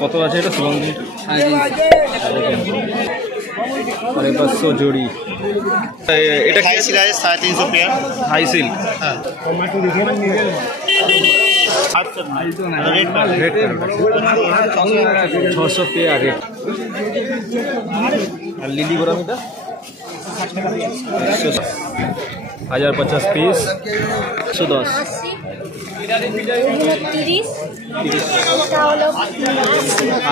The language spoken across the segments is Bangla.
কত আছে এটা সুগন্ধি? 550 জোড়ি। এটা কি আছে? 350 পেয়ার হাই সিল্ক। হ্যাঁ, 600 পেয়ার রেট। আর লিলি গোরামিটা 1050 পিস, 110।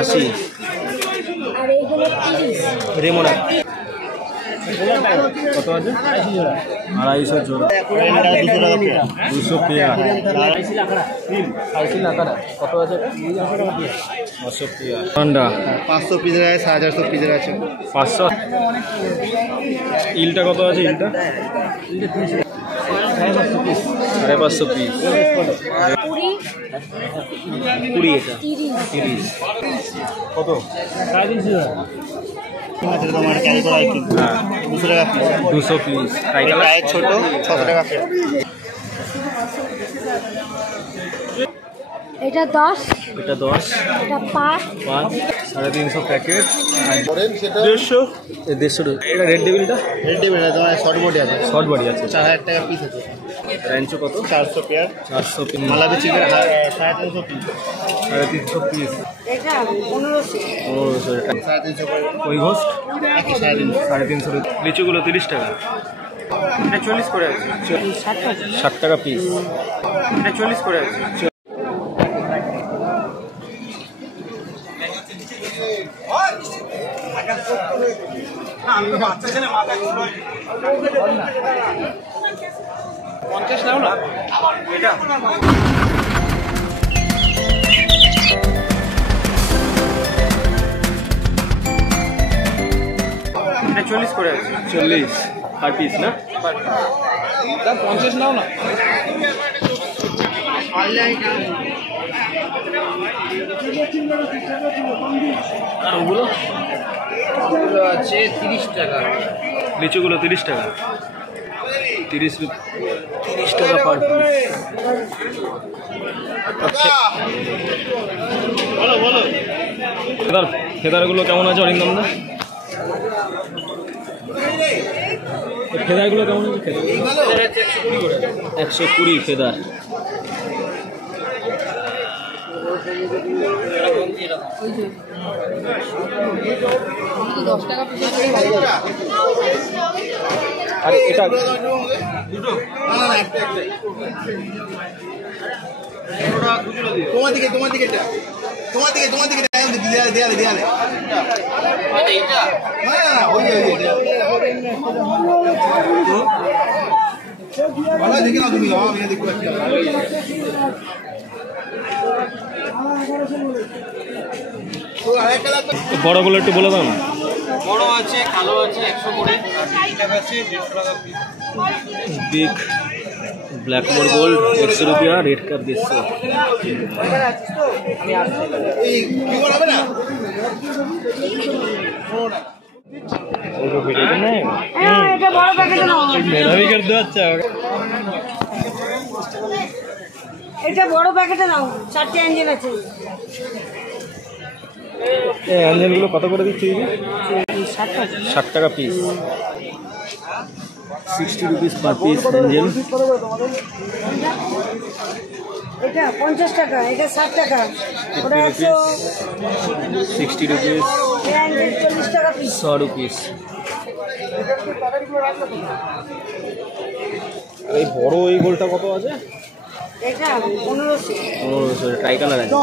80। রেমোনা কত আছে? 250 জোড়া। 200 পেয়ার। কত আছে? 500 পেয়ার। ঠান্ডা 500 পিসের আছে, 450 পিসের আছে। 500। ইলটা কত আছে? ইলটা 550 পিস। 20। এটা 30। কত? 200 পিস। ছোট 600 টাকা। এটা 10। এটা 10। এটা 5। 350 প্যাকেট। 150। 150। এটা রেড ডেভিলটা? রেড ডেভিল তোমার শর্ট বডি আছে। শর্ট বডি আছে। 4000 টাকা পিস আছে। র্যাঞ্চো কত? 400 pair. 400 piece. মালাবি chicken 350 piece. 350 piece. এটা 1500। 350 করে। ওই ঘোস্ট 350। লিচুগুলো 30 টাকা। এটা 40 করে আছে। 60 টাকা পিস। এটা 40 করে আছে। আমি তো বাচ্চা ছেলে মাথা ঘুরাই 50 নাও না এটা। এটা 40 করে আছে। 40 পার পিস না? দাম 50 নাও না। আর ওগুলো আছে 30 টাকা। লিচুগুলো 30 টাকা। 30 টাকা পার পিস। ফেদারগুলো কেমন আছে অরিন্দম দা? ফেদারগুলো কেমন আছে? 120 ফেদার। আর এটা তোমার দিকে দেয়ালে ভালো দেখে না তুমি। দেখতে পাচ্ছি বড়গুলো একটু বলে দাও না। বড় আছে, কালো আছে 100 করে, আর টাকা আছে 150 টাকা পিস। बिग ब्लैक मोर गोल्ड 100 रुपया, रेड का 200। এটা বড় প্যাকেটে দাও, 4টে ইঞ্জিন আছে। এই ইঞ্জিনগুলো কত করে দিচ্ছি? 60 টাকা পিস। 60 रुपीस पर पीस इंजन। এটা 50 টাকা, এটা 60 টাকা, ওটা 60 रुपीस। এটা 40 টাকা পিস। 100 रुपीस। এই বড় এই গোলটা কত আছে? এটা 1500। 1500 ট্রাই কালার আছে।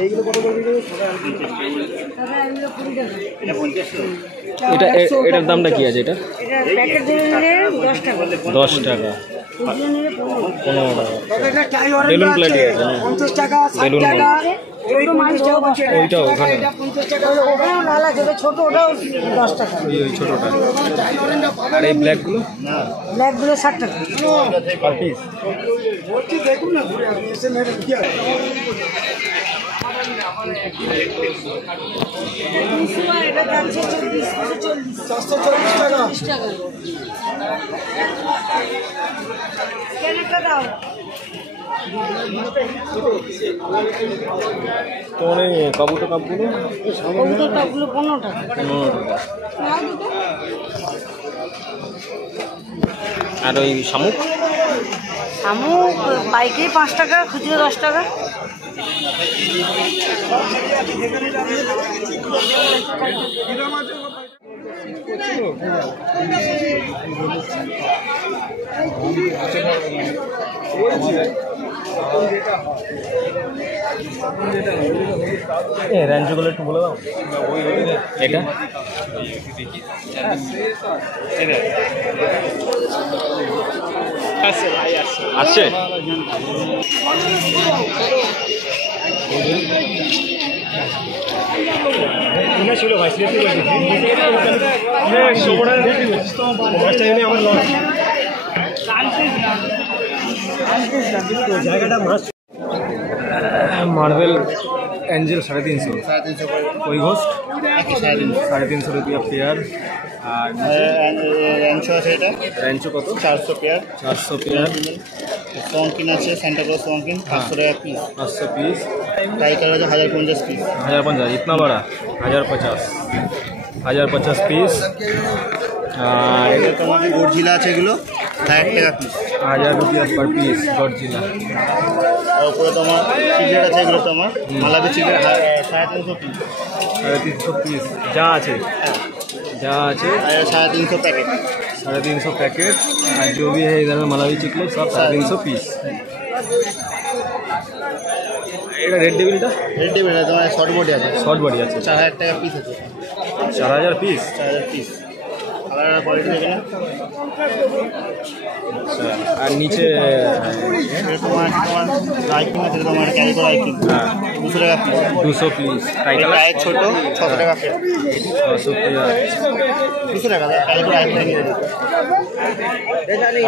এইগুলো কত করে দিবে? দাদা এগুলো 20 টাকা। এটা এটার দামটা কি আছে? এটা প্যাকেট ধরে নিলে 10 টাকা। 10 টাকা। খুচরো নিলে 15 টাকা। বেলুন প্লেটে আছে 50 টাকা, 60 টাকা। ওইটা ওখানে 50 টাকা। ওটাও লাল আছে, ওটা ছোট, ওটাও 10 টাকা। ওই ছোটটা। আর এই ব্ল্যাকগুলো? ব্ল্যাকগুলো 60 টাকা পার পিস। দেখুন না, ঘুরে আপনি এসে মেরে কি আছে? এটা যাচ্ছে 40 টাকা। কেন একটা দাও। তোমার এই কবুতর কাপগুলো কবুতর কাপগুলো 15 টাকা। 15 টাকা। নাও দুটো। আর ওই শামুক শামুক পাইকারি 5 টাকা, খুচরো 10 টাকা। র্যাঞ্চগুলো একটু বলে দাও। এটা আসছে ছিল ভাই জায়গাটা মাছ मार्वेल एंजल 350 कोई घोस्ट 350 रुपया पेयर और র্যাঞ্চো আছে এটা रेंचो कत 400 পেয়ার 400 पेयर সঙ্কিন আছে সেন্টা ক্লজ সঙ্কিন 500 টাকা পিস 500 पीस টাইকার আছে 1050 পিস 1050 इतना बड़ा 1050 पीस এটা তোমার গর্জিলা আছে এগুলো 1000 টাকা পিস 1000 रुपया पर पीस गॉडजिला আর উপরে তোমার চিকেন আছে এগুলো তোমার মালাবি চিকেন 350 পিস 350 पीस जा আছে আর 350 প্যাকেট 350 पैकेट और जो भी है इधर में मलाई चिकले सब 350 पीस এটা রেড ডেভিলটা রেডি বেলা তোমার শর্ট বডি আছে শর্ট বডি আছে 4000 টাকা পিস আছে 4000 পিস 4000 পিস কালার কোয়ালিটি দেখে না আর নিচে এটা তোমার আইকিং আছে তোমার ক্যালিকো আইকিং 200 টাকা পিস 200 পিস টাইগার প্রাইস ছোট 600 টাকা পেয়ার 600 পেয়ার 200 টাকা ক্যালিকো আইকিং নিয়ে যাবে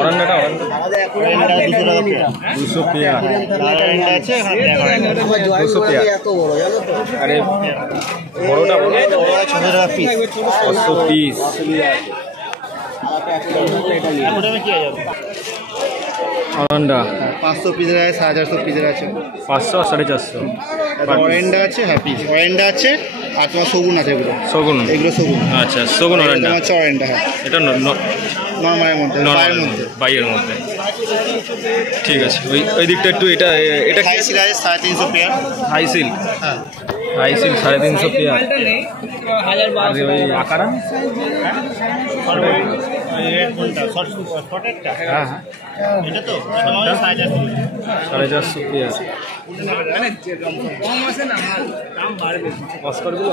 অরন্ডাটা এটা 200 টাকা পেয়ার 200 পেয়ার এটা আছে এখানে 200 পেয়ার এত বড় জানো তো আরে বড়টা বড় 600 টাকা পিস 600 পিস ওটা কি হয়ে যাবে অরন্ডা 500 পিসের আছে 450 পিসের আছে 500 আর 450 অরেন্ডা আছে হ্যাঁ পিস অরেন্ডা আছে আর তোমার শগুন আছে এগুলো শগুন এগুলো শগুন আচ্ছা শগুন অরন্ডা তোমার অরেন্ডা হ্যাঁ এটা নরমালের মধ্যে বাইরের মধ্যে বাইরের মধ্যে ঠিক আছে ওই দিকটা একটু এটা হাই সিল আছে 350 পেয়ার হাই সিল্ক হ্যাঁ হাই সিল্ক 350 পেয়ার আর ওই আকারা হ্যাঁ হ্যাঁ এটা তো 450 পেয়ার অস্কারগুলো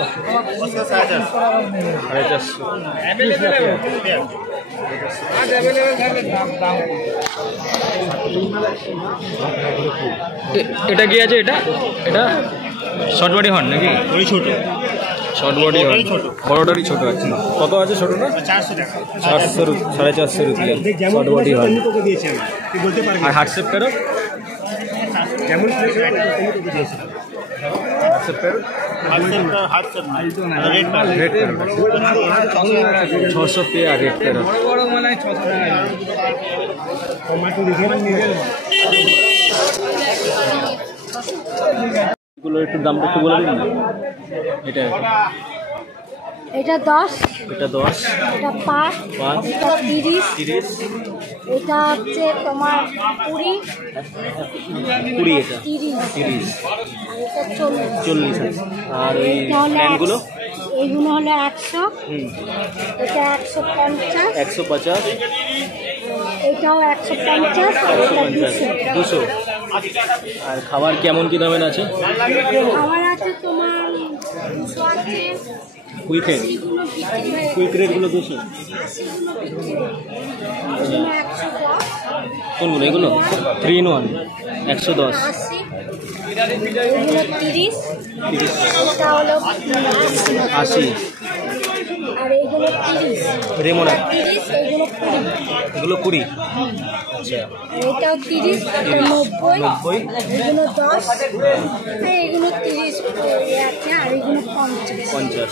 450 এটা কি আছে এটা শর্ট বডি হর্ন নাকি ওই ছোট শর্ট বডি হর্ন বড়টারই ছোট আছে কত আছে ছোটটা 400 টাকা 450 রুপিয়া শর্ট বডি হর্ন আর হার্ট শেপটারও যেমন হার্ট শেপটারও রেড 600 পেয়ার রেড প্যারট এগুলো একটু দামটা একটু বলে দিন না এটা এটা 10, এটা 10 এটা 5, এটা 30, এটা হচ্ছে তোমার 20, 20 এটা 30, 30 আর এটা 40 আছে আর ওই এটা হলো প্যানগুলো এইগুলো হলো 100, এটা 150, 150 এটাও 150 আর এটা 200। আর খাবার কেমন কি দামের আছে আমার আছে তোমার 200 আছে, কুইক রেট এগুলো বিক্রি হয়ে কুইক রেটগুলো 200 এগুলো বিক্রি হয়ে এগুলো 110, কোনগুলো এগুলো 3 in 1 110 80, এগুলো 30, এটা হলো 80, 80 আর এইগুলো রেমোনা এগুলো 20 এগুলো 20। আচ্ছা, এটাও 30, এটা 90, 90, এগুলো 10, আর এগুলো 30 আছে, আর এগুলো 50। 50।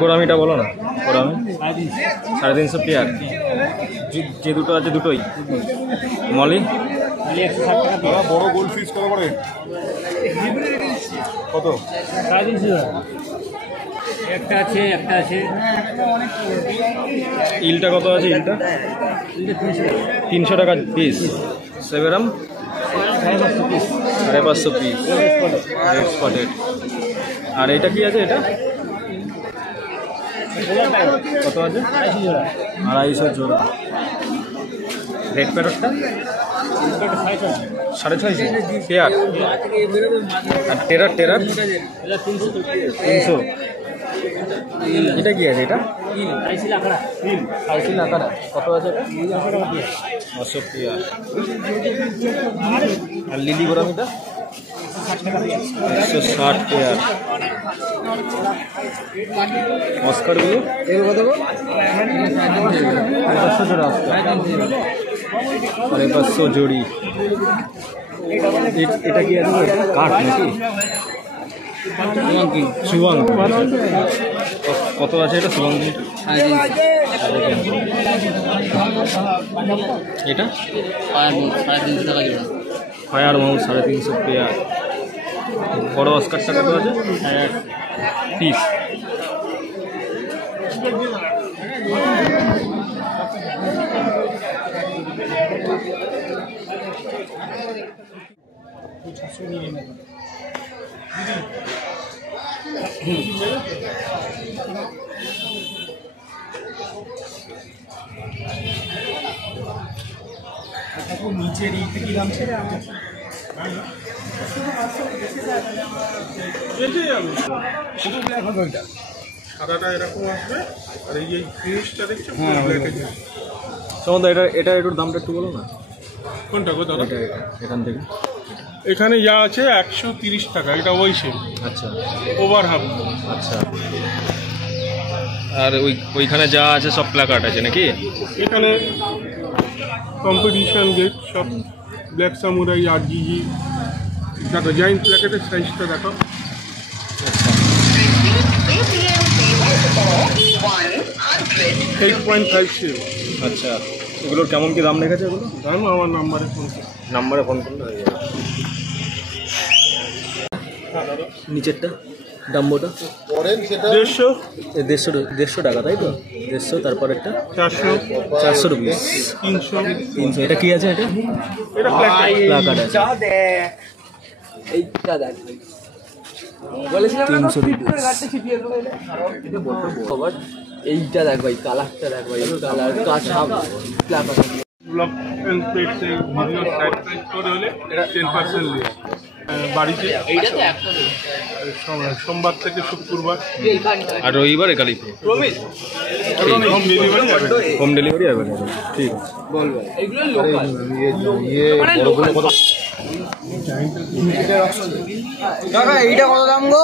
গোরামিটা বলো না, গোরামি 350 পেয়ার। যে দুটো আছে দুটোই। মলি বড় গোল ফিস কত করে? কত? একটা আছে ইলটা কত আছে? ইলটা 300 টাকা পিস। সেভেরাম 550 পিস রেড স্পটেড। আর এটা কি আছে? এটা কত আছে? 250 জোড়া। রেড প্যারটটা 650 পেয়ার। আর টেরার 300। এটা কি আছে? এটা আইসিল আকারা কত আছে? এটা 500 পেয়ার। আর লিলি গোরামিটা 160 পেয়ার। অস্কারগুলো কত? 500 জোড়া। 500 জোড়ি। এটা কি আছে? কাঠ নাকি? সুবাঙ্গ কত আছে? এটা সুবাঙ্গ এটা ফায়ার মাউস 350 পেয়ার। বড় অস্কারটা কত আছে? পিস। নিচের ইট কি দাম ছিল? সাদাটা এরকম আসবে, আর এই যে ফিনিশটা দেখছো সম্বন্ধে এটা একটু দামটা একটু বলো না। কোনটা গো দাদা? এখান থেকে এখানে যা আছে 130 টাকা, এটা ওই সেম আচ্ছা ওভার হাফ। আচ্ছা। আর ওইখানে যা আছে সব প্ল্যাকার্ড আছে নাকি? এখানে কম্পিটিশন গেট সব ব্ল্যাক সামুরাই RGG। দেখো জাইন্ট প্ল্যাকেটের সাইজটা দেখো। 8.5 সেল। আচ্ছা, এগুলোর কেমন কি দাম রেখেছে? এগুলো দাম আমার নাম্বারে ফোন করো। নাম্বারে ফোন করলে হয়ে যাবে। নিচেরটা ডাম্বোটা 150 টাকা, তাই তো? 150। তারপরেরটা 400 রুপিস। 300। এটা কি আছে? এটা প্ল্যাকার্ড আছে। 300 রুপিস। এইটা দেখ ভাই, কালারটা দেখ ভাই, কালার কাঁচা ব্লক এন্ড প্লেটস এর ভিডিও সাবস্ক্রাইব করে হলে 10% নিয়ে বাড়িতে। সোমবার থেকে শুক্রবার আর রবিবার একালি হোম ডেলিভারি অ্যাভেলেবল। ঠিক আছে, বলবেন এইগুলো লোকাল। এইটা কত দাম গো?